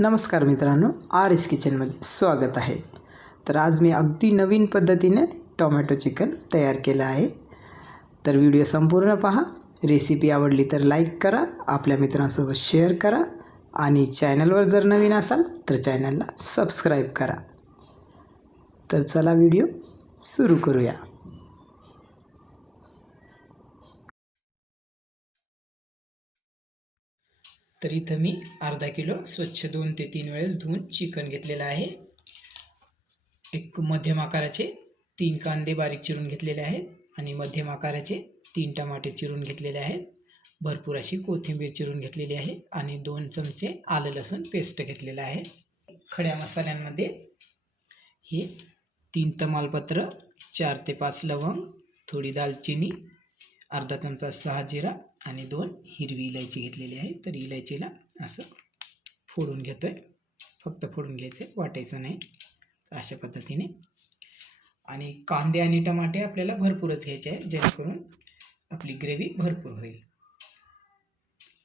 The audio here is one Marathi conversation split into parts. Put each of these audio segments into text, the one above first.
नमस्कार मित्रांनो, आर एस किचनमध्ये स्वागत आहे। तर आज मी अगदी नवीन पद्धतीने टोमॅटो चिकन तयार केलं आहे। तर व्हिडिओ संपूर्ण पहा। रेसिपी आवडली तर लाईक करा, आपल्या मित्रांसोबत शेअर करा आणि चॅनलवर जर नवीन असाल तर चॅनलला सबस्क्राईब करा। तर चला व्हिडिओ सुरू करूया। तर इथं मी अर्धा किलो स्वच्छ 2 ते 3 वेळेस धुवून चिकन घेतलेलं आहे। एक मध्यम आकाराचे 3 कांदे बारीक चिरून घेतलेले आहेत आणि मध्यम आकाराचे 3 टमाटे चिरून घेतलेले आहेत। भरपूर अशी कोथिंबीर चिरून घेतलेली आहे आणि 2 चमचे आलं लसूण पेस्ट घेतलेलं आहे। खड्या मसाल्यांमध्ये हे 3 तमालपत्र, 4 ते 5 लवंग, थोडी दालचिनी, अर्धा चमचा 6 जिरा आणि 2 हिरवी इलायची घेतलेली आहे। तर इलायचीला असं फोडून घेतोय, फक्त फोडून घ्यायचे, वाटायचं नाही। अशा पद्धतीने आणि कांदे आणि टमाटे आपल्याला भरपूरच घ्यायचे आहेत, जेणेकरून आपली ग्रेव्ही भरपूर होईल।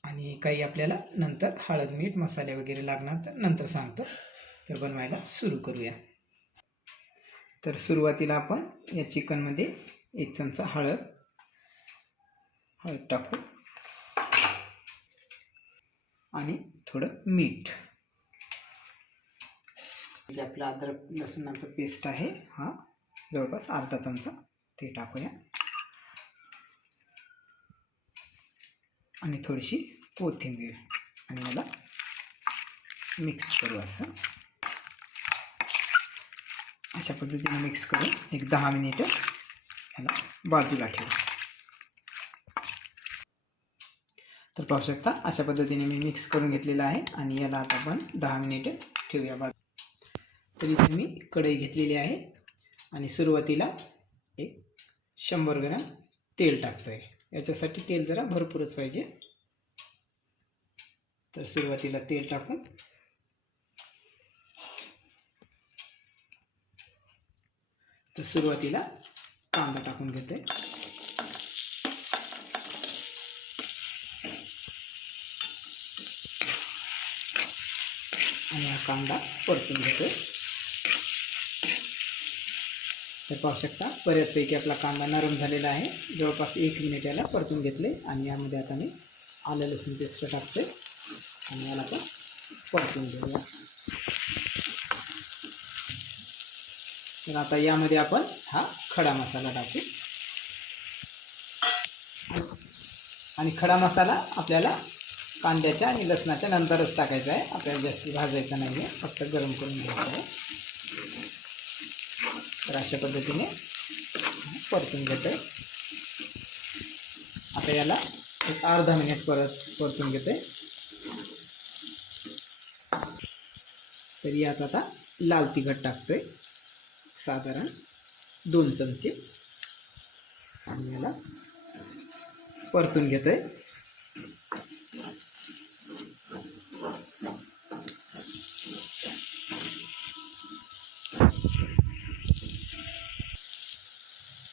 आणि काही आपल्याला नंतर हळद मीठ मसाले वगैरे लागणार तर नंतर सांगतो। तर बनवायला सुरू करूया। तर सुरुवातीला आपण या चिकनमध्ये 1 चमचा हळद टाकू आणि थोडं मीठ। जे आपलं अद्रक लसूणाचं पेस्ट आहे, हा जवळपास अर्धा चमचा, ते टाकूया आणि थोडीशी कोथिंबीर आणि याला मिक्स करू। असं अशा पद्धतीने मिक्स करून एक 10 मिनिटं याला बाजूला ठेवू। तर पाहू शकता अशा पद्धतीने मी मिक्स करून घेतलेलं आहे आणि याला आता आपण 10 मिनिटं ठेवूया बाजूला। तर इथे मी कढई घेतलेली आहे आणि सुरुवातीला एक 100 ग्रॅम तेल टाकतोय। याच्यासाठी तेल जरा भरपूरच पाहिजे। तर सुरुवातीला तेल टाकून सुरुवातीला कांदा टाकून घेतोय आणि हा कांदा परतून घेतोय। तर पाहू शकता बऱ्याचपैकी आपला कांदा नरम झालेला आहे। जवळपास 1 मिनिट याला परतून घेतले आणि यामध्ये आता मी आलं लसूण पेस्ट टाकतोय आणि याला पण परतून घेऊया। तर आता यामध्ये आपण हा खडा मसाला टाकू आणि खडा मसाला आपल्याला कांद्याच्या आणि लसणाच्या नंतरच टाकायचा आहे। आपल्याला जास्त भाजायचा नाही आहे, फक्त गरम करून घ्यायचं आहे। तर अशा पद्धतीने परतून घेतो आहे। आता याला एक अर्धा मिनिट परतून घेतो आहे। तर यात आता लाल तिखट टाकतोय, साधारण 2 चमचे, आणि याला परतून घेतोय।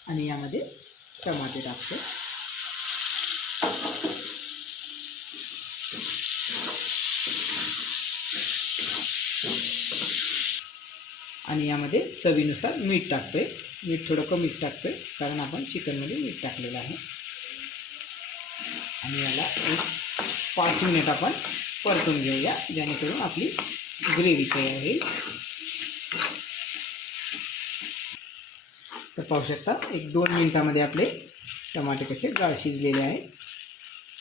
आणि यामध्ये टमाटे टाकतो आणि यामध्ये चवीनुसार मीठ टाकतोय। मीठ थोडं कमीच टाकतोय कारण आपण चिकनमध्ये मीठ टाकलेलं आहे। आणि याला एक 5 मिनिट आपण परतून घेऊया, जेणेकरून आपली ग्रेव्ही तयार होईल। तर पाहू शकता एक 2 मिनिटामध्ये आपले टमाटे कसे गाळ शिजलेले आहे।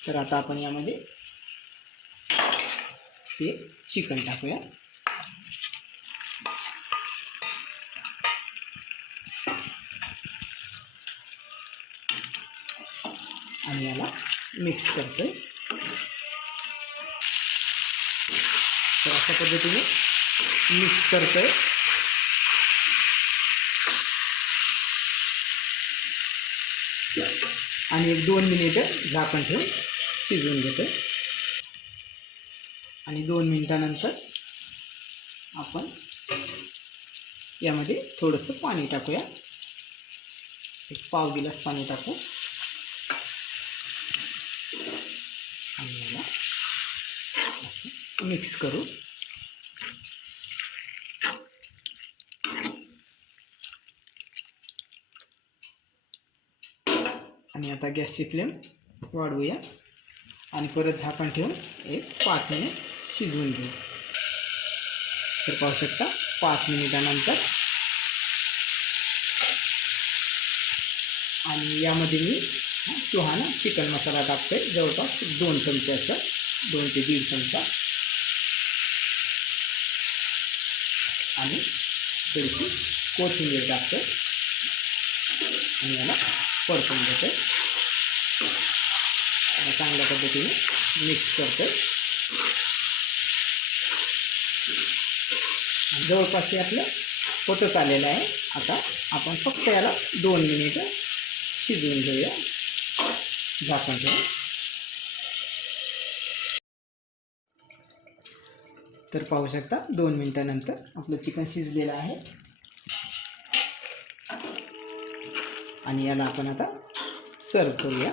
तर आता आपण यामध्ये हे चिकन टाकूया आणि याला मिक्स करतोय। तर अशा पद्धतीने मिक्स करतोय आणि एक 2 मिनिटं झाकण ठेवून शिजवून घेतोय। आणि 2 मिनिटानंतर आपण यामध्ये थोडंसं पाणी टाकूया, एक पाव गिलास पाणी टाकू आणि याला असं मिक्स करू। आणि आता गॅसची फ्लेम वाढवूया आणि परत झाकण ठेवून एक 5 मिनिट शिजवून घेऊ. तर पाहू शकता 5 मिनिटानंतर आणि यामध्ये मी सुहाना चिकन मसाला टाकतो आहे, जवळपास 2 चमचे असं, 2 ते 1.5 चमचा, आणि थोडीशी कोथिंबीर टाकतो आणि याला परतून घेतो. चांगल्या पद्धतीने मिक्स करतो. जवळपास हे आपलं होतच आलेलं आहे. आता आपण फक्त याला 2 मिनिटं शिजवून घेऊया झाकण ठेवून. तर पाहू शकता 2 मिनिटानंतर आपलं चिकन शिजलेलं आहे आणि याला आपण आता सर्व करूया.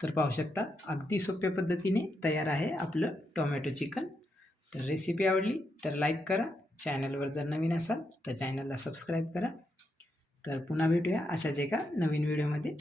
तर पाहू शकता अगदी सोप्या पद्धतीने तयार आहे आपलं टोमॅटो चिकन. तर रेसिपी आवडली तर लाईक करा. चॅनलवर जर नवीन असाल तर चॅनलला सबस्क्राईब करा. तर पुन्हा भेटूया अशाच एका नवीन व्हिडिओमध्ये.